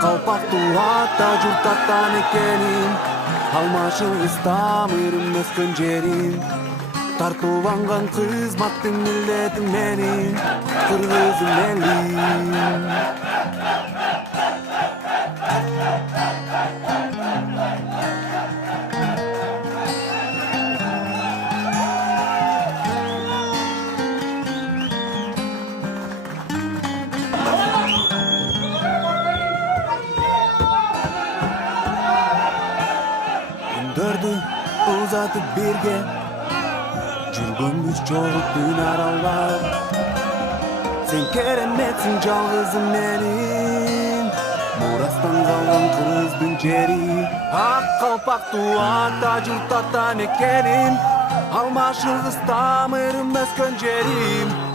Kalpak tuhatta jurtatan ekenim Almaşıgıstam ürünmez köncerim Tartuvangan kızmattın milletim benim Kırgızım elim Dördü uzatıp birge Жүргөнбүз чогулуп аралар Сен кереметсиң жалгызым менин Мурастан калган кыргыздын жери Ак калпактуу ата журт атан экеним Алмашыгыстам өрүмөскөн жерим